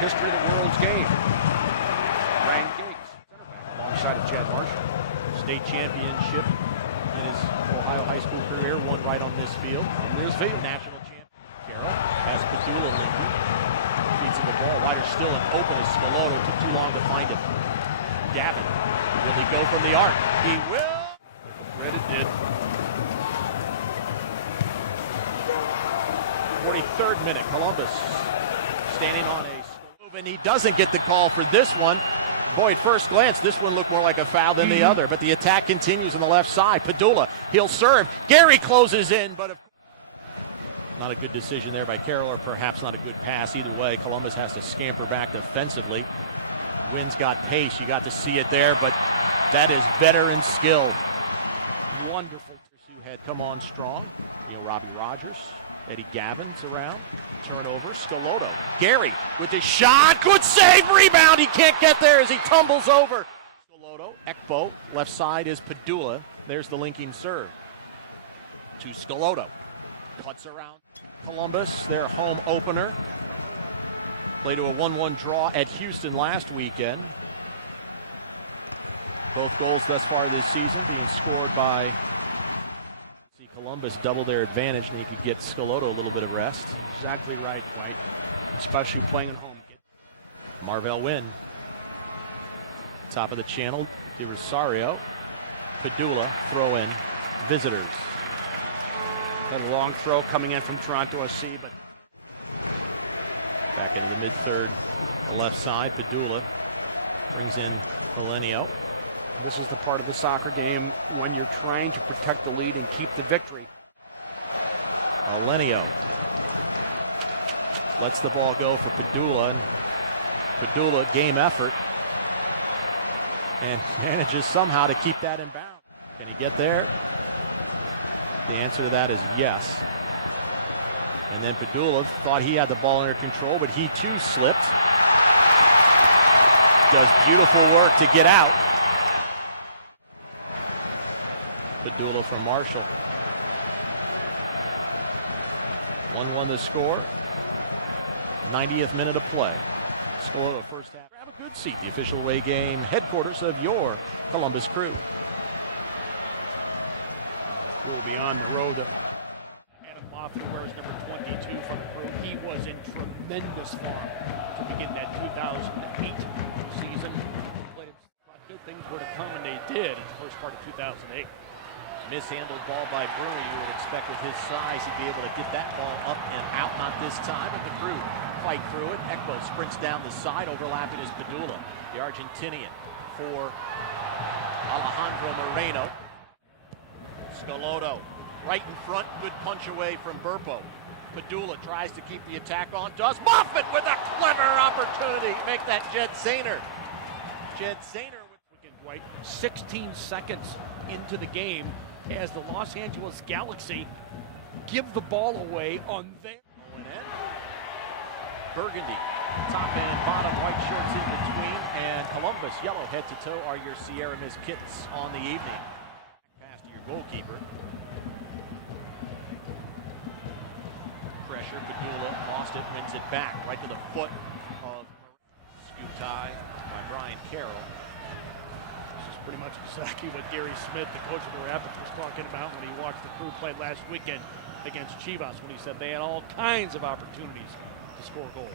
history of the world's game. Ryan Giggs, center back, alongside of Chad Marshall. State championship in his Ohio high school career, won right on this field. National champion. Carroll has Padula linking. Feeds him the ball. Wider still and open as Scalotto. Took too long to find him. Gavin. Will he go from the arc? He will. Reddit did. 43rd minute. Columbus standing on a move, and he doesn't get the call for this one. Boy, at first glance, this one looked more like a foul than the other, but the attack continues on the left side. Padula, he'll serve. Gary closes in, but not a good decision there by Carroll, or perhaps not a good pass. Either way, Columbus has to scamper back defensively. Wynn's got pace. You got to see it there, but that is veteran skill. Wonderful. Who had come on strong. Robbie Rogers, Eddie Gavin's around. Turnover, Scalotto. Gary with the shot. Good save, rebound. He can't get there as he tumbles over. Scalotto, Ekbo. Left side is Padula. There's the linking serve to Scalotto. Cuts around Columbus, their home opener. Played to a 1-1 draw at Houston last weekend. Both goals thus far this season being scored by Columbus. Double their advantage, and he could get Scalotto a little bit of rest. Exactly right, White. Especially playing at home. Marvell Wynn. Top of the channel, to Rosario. Padula, throw in, visitors. Had a long throw coming in from Toronto SC, but back into the mid-third, the left side. Padula brings in Elenio. This is the part of the soccer game when you're trying to protect the lead and keep the victory. Elenio lets the ball go for Padula, and Padula, game effort, and manages somehow to keep that in bounds. Can he get there? The answer to that is yes. And then Padula thought he had the ball under control, but he too slipped. Does beautiful work to get out. Padula from Marshall. 1-1 the score. 90th minute of play. Scalotto first half. Grab a good seat. The official away game headquarters of your Columbus Crew. Will be on the road. Adam Moffett wears number 22 from the Crew. He was in tremendous form to begin that 2008 season. Good things were to come, and they did in the first part of 2008. Mishandled ball by Brewer. You would expect with his size he'd be able to get that ball up and out. Not this time, but the Crew fight through it. Ekbo sprints down the side, overlapping is Padula, the Argentinian, for Alejandro Moreno. Scalotto right in front, good punch away from Burpo. Padula tries to keep the attack on, does. Moffett with a clever opportunity. Make that Jed Zaner. Jed Zaner with White 16 seconds into the game as the Los Angeles Galaxy give the ball away on their Burgundy, top and bottom, white shirts in between, and Columbus, yellow head to toe are your Sierra Mist kits on the evening. Pass to your goalkeeper. Pressure, Padula lost it, wins it back, right to the foot of scoop tie by Brian Carroll. Pretty much exactly what Gary Smith, the coach of the Rapids, was talking about when he watched the Crew play last weekend against Chivas, when he said they had all kinds of opportunities to score goals.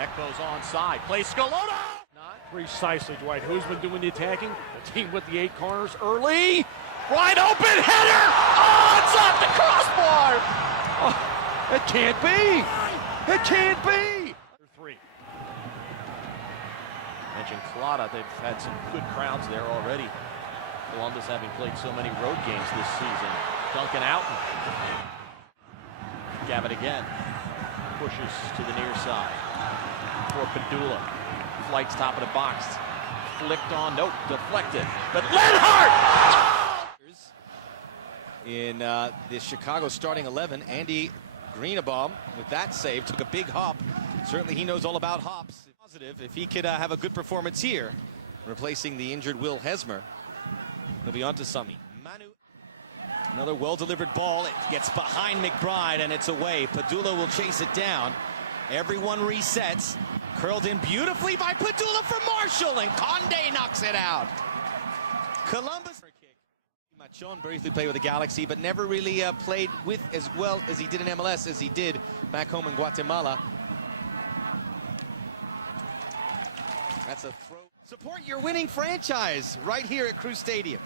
Ekbo's onside, plays Scalotto! Not precisely, Dwight. Who's been doing the attacking? The team with the 8 corners early. Wide open header! Oh, it's off the crossbar! Oh, it can't be! It can't be! 3. Mentioned Claudia, they've had some good crowds there already. Columbus having played so many road games this season. Duncan out. Gavin again. Pushes to the near side. For Padula. Flights top of the box. Flicked on, nope, deflected. But Lenhart! In the Chicago starting 11, Andy Greenebaum with that save took a big hop. Certainly he knows all about hops. Positive if he could have a good performance here, replacing the injured Will Hesmer. He'll be on to Summy. Manu. Another well-delivered ball. It gets behind McBride, and it's away. Padula will chase it down. Everyone resets. Curled in beautifully by Padula for Marshall, and Conde knocks it out. Columbus. Machon briefly played with the Galaxy, but never really played with as well as he did in MLS as he did back home in Guatemala. That's a throw. Support your winning franchise right here at Cruz Stadium.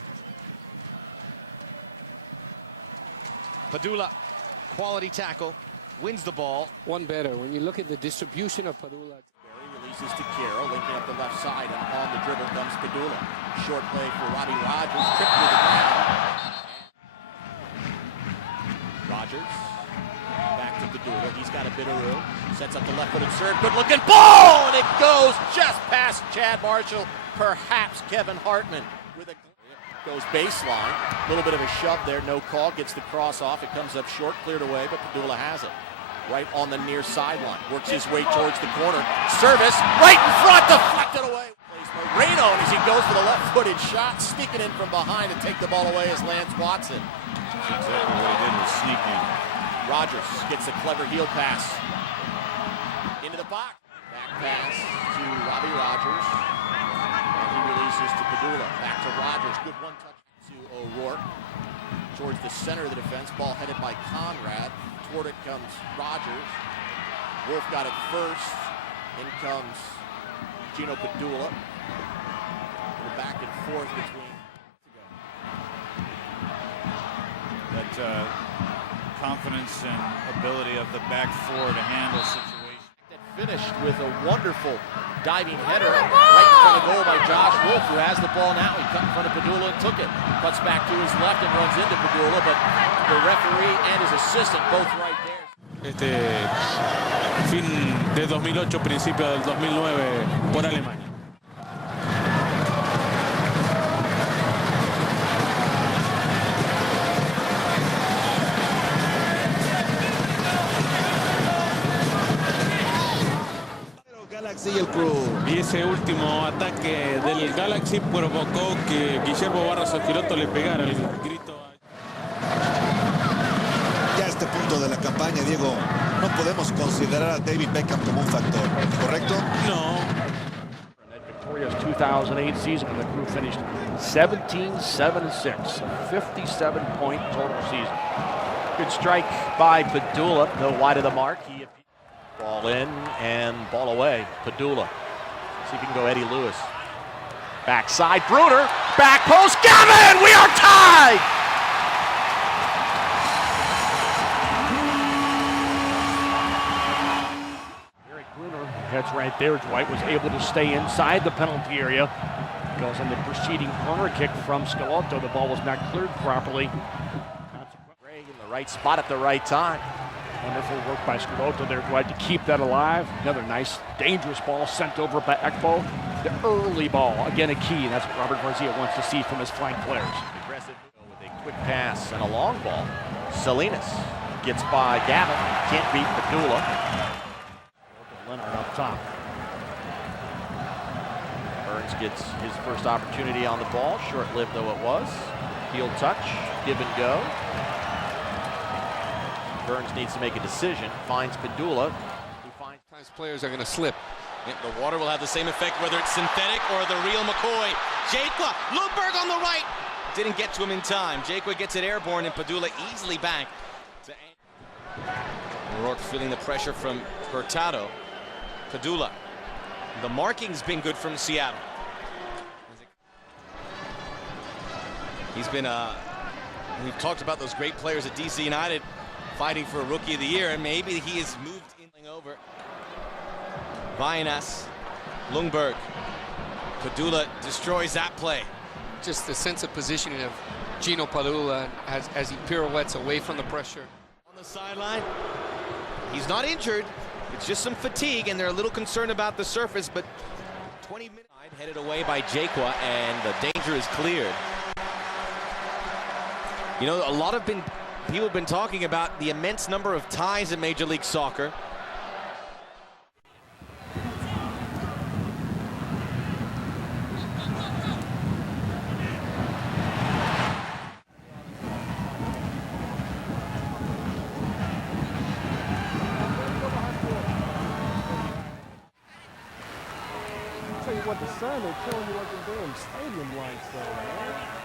Padula, quality tackle, wins the ball. One better. When you look at the distribution of Padula. Barry releases to Carroll, linking up the left side, and on the dribble comes Padula. Short play for Robbie Rogers, tripped with the ground. Rogers, back to Padula. He's got a bit of room. Sets up the left-footed serve. Good-looking ball, and it goes just past Chad Marshall, perhaps Kevin Hartman with a. Goes baseline, a little bit of a shove there, no call, gets the cross off, it comes up short, cleared away, but Padula has it. Right on the near sideline, works his way towards the corner, service, right in front, deflected away. Plays Moreno as he goes for the left-footed shot, sneaking in from behind to take the ball away is Lance Watson. That's exactly what he did, was sneaking. Rogers gets a clever heel pass into the box. Back pass to Robbie Rogers. He releases to Padula, back to Rogers, good one touch to O'Rourke, towards the center of the defense, ball headed by Conrad, toward it comes Rogers, Wolf got it first, in comes Gino Padula, the back and forth between. That confidence and ability of the back four to handle situations. Finished with a wonderful diving header right in front of goal by Josh Wolf, who has the ball now. He cut in front of Padula and took it. Cuts back to his left and runs into Padula, but the referee and his assistant both right there. Fin de 2008, principio del 2009 por Alemania. Y ese último ataque del Galaxy provocó que Guillermo Barros Esqueloto le pegara el grito. Ya a este punto de la campaña, Diego, no podemos considerar a David Beckham como un factor, ¿correcto? No. That victorious 2008 season when the Crew finished 17-7-6, a 57-point total season. Good strike by Padula, no wide of the mark. Ball in and ball away. Padula. See if he can go Eddie Lewis. Backside, Bruner. Back post, Gavin! We are tied! Eric Bruner heads right there. Dwight was able to stay inside the penalty area. Goes on the preceding corner kick from Scalotto. The ball was not cleared properly. Ray in the right spot at the right time. Wonderful work by Scalotto there, Dwight, to keep that alive. Another nice, dangerous ball sent over by Ekbo. The early ball, again a key, and that's what Robert Garcia wants to see from his flank players. Aggressive with a quick pass and a long ball. Salinas gets by Gavin, can't beat Padula. Leonard up top. Burns gets his first opportunity on the ball, short-lived though it was. Heel touch, give and go. Burns needs to make a decision, finds Padula. Sometimes players are going to slip. The water will have the same effect whether it's synthetic or the real McCoy. Jakwa, Lundberg on the right. Didn't get to him in time. Jakwa gets it airborne and Padula easily back. O'Rourke feeling the pressure from Hurtado. Padula. The marking's been good from Seattle. He's been, we've talked about those great players at DC United fighting for a Rookie of the Year, and maybe he has moved in over. Vainas, Lundberg, Padula destroys that play. Just the sense of positioning of Gino Padula as he pirouettes away from the pressure. On the sideline, he's not injured. It's just some fatigue, and they're a little concerned about the surface, but 20 minutes headed away by Jakwa, and the danger is cleared. You know, a lot of people have been talking about the immense number of ties in Major League Soccer. what the sun, they're killing you like the damn stadium lights, though, man.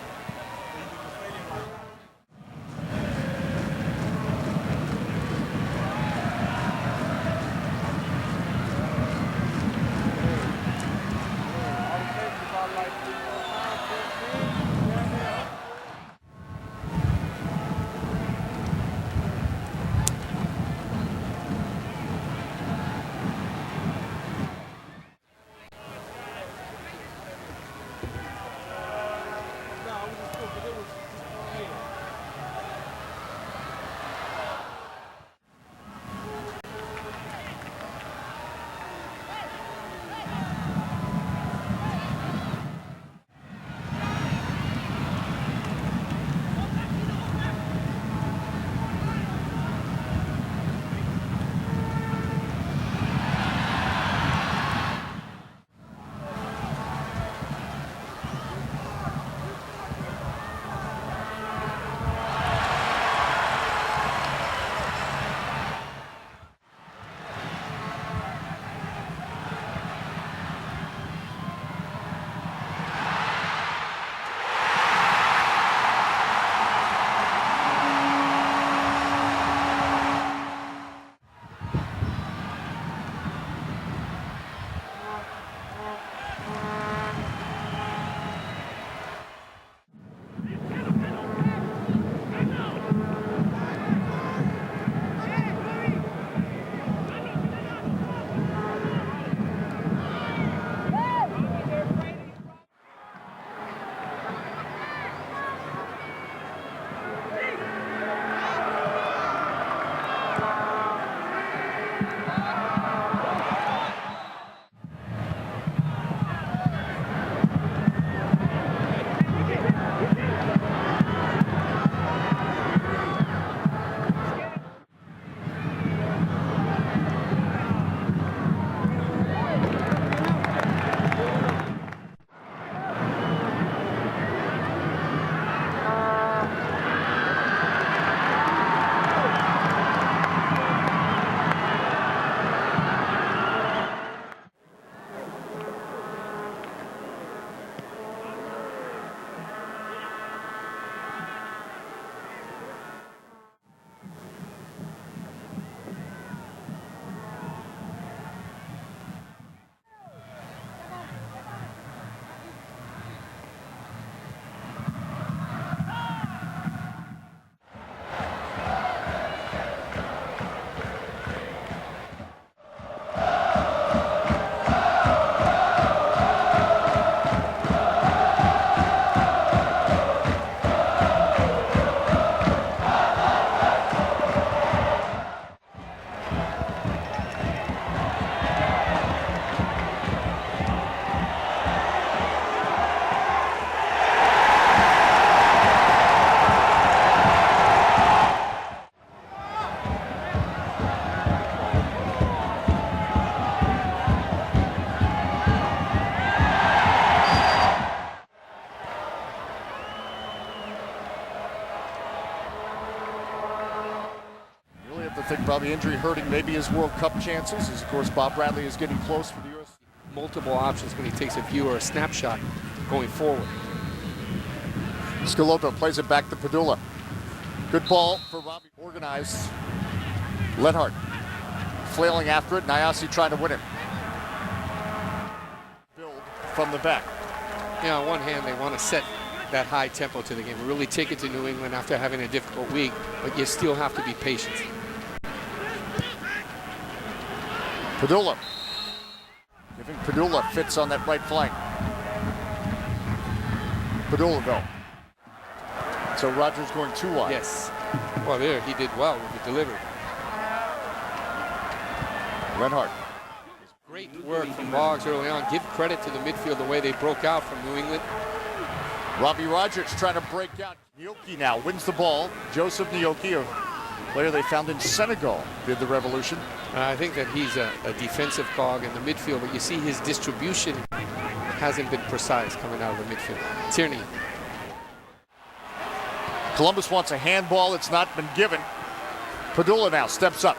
I think probably injury hurting maybe his World Cup chances, as of course Bob Bradley is getting close for the U.S. Multiple options when he takes a view or a snapshot going forward. Scalotto plays it back to Padula. Good ball for Robbie. Organized. Lenhart flailing after it. Nyasi trying to win it. Build from the back. Yeah, on one hand, they want to set that high tempo to the game, really take it to New England after having a difficult week, but you still have to be patient. Padula. Giving Padula fits on that right flank. Padula though. So Rogers going too wide. Yes. Well, there he did well with the delivery. Lenhart. Great work from Boggs early on. Give credit to the midfield the way they broke out from New England. Robbie Rogers trying to break out. Nyoki now wins the ball. Joseph Nyoki, a player they found in Senegal, did the revolution. I think that he's a defensive cog in the midfield, but you see his distribution hasn't been precise coming out of the midfield. Tierney. Columbus wants a handball. It's not been given. Padula now steps up.